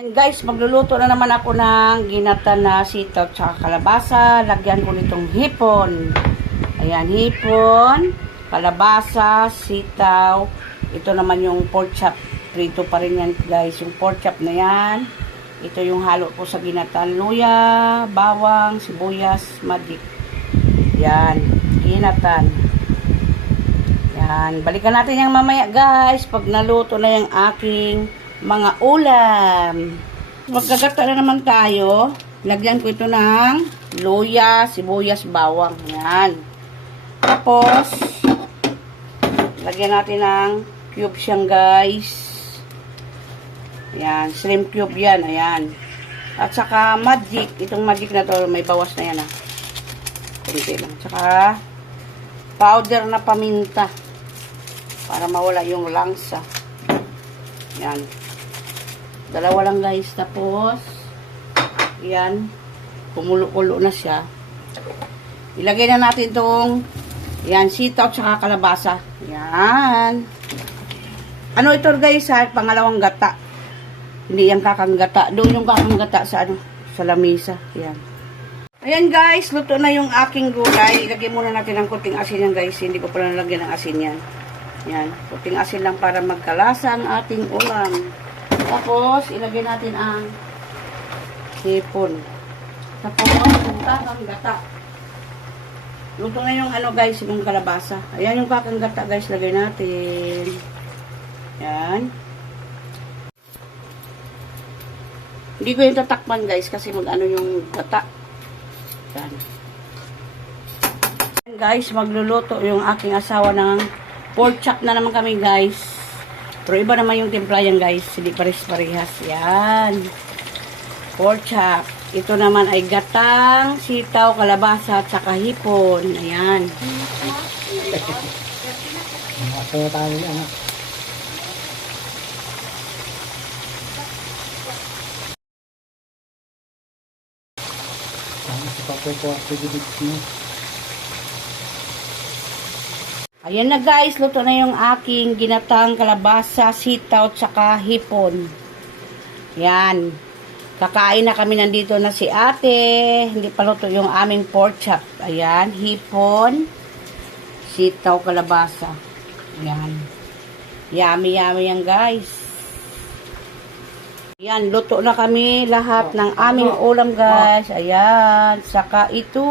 And guys, magluluto na naman ako ng ginata na sitaw at kalabasa. Lagyan ko nitong hipon. Ayan, hipon, kalabasa, sitaw. Ito naman yung pork chop. Prito pa rin yan guys. Yung pork chop na yan. Ito yung halo ko sa ginatan. Luya, bawang, sibuyas, magic. Yan, ginatan. Yan, balikan natin yung mamaya guys. Pag naluto na yung aking mga ulam. Magkagata na naman tayo. Lagyan ko ito ng luya, sibuyas, bawang. Yan. Tapos, lagyan natin ng cube siyang guys. Ayan, shrimp cube yan. Ayan. At saka magic. Itong magic na to, may bawas na yan ah. Kunti lang. Tsaka, powder na paminta. Para mawala yung langsa. Yan. Dalawa lang guys. Tapos, yan. Kumulo-kulo na siya. Ilagay na natin itong, yan, sitaw tsaka kalabasa. Yan. Ano ito guys ha? Pangalawang gata. Hindi yan kakanggata. Doon yung kakanggata sa ano, sa lamisa. Yan. Ayan guys, luto na yung aking gulay. Ilagay muna natin ng kunting asin yan guys. Hindi ko pala nalagyan ng asin yan. Yan, kunting asin lang para magkalasa ang ating ulam. Tapos, ilagay natin ang hipon. Tapos, yung kakang gata. Luto na yung ano guys, yung kalabasa. Ayan yung kakang gata guys, lagay natin. Yan. Hindi ko yung tatakpan guys kasi mag-ano yung gata. Yan. Yan, Guys, magluluto yung aking asawa ng pork chop na naman kami guys. Pero iba naman yung timpla yan guys. Hindi pares-parehas. Yan. Pork chop. Ito naman ay gatang, sitaw, kalabasa, at saka hipon. Ayan. Kaya tayo ano. Ano sa papo ko ako. Ayan na guys, luto na yung aking ginatang kalabasa, sitaw, at saka hipon. Yan. Kakain na kami nandito na si ate. Hindi pa luto yung aming pork chop. Ayan, hipon, sitaw, kalabasa. Yan. Yummy, yummy yan guys. Yan, luto na kami lahat ng aming ulam guys. Ayan, saka ito.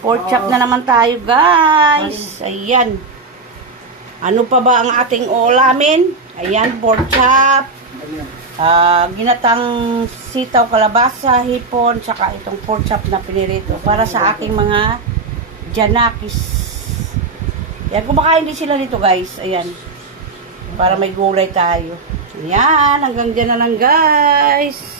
Pork chop na naman tayo, guys. Ayan. Ano pa ba ang ating ulamin? Ayan, pork chop. Ah, ginatang sitaw, kalabasa, hipon, tsaka itong pork chop na pinirito para sa aking mga janakis. Ayan, kumakain din sila nito, guys. Ayan. Para may gulay tayo. Ayan, hanggang dyan na lang, guys.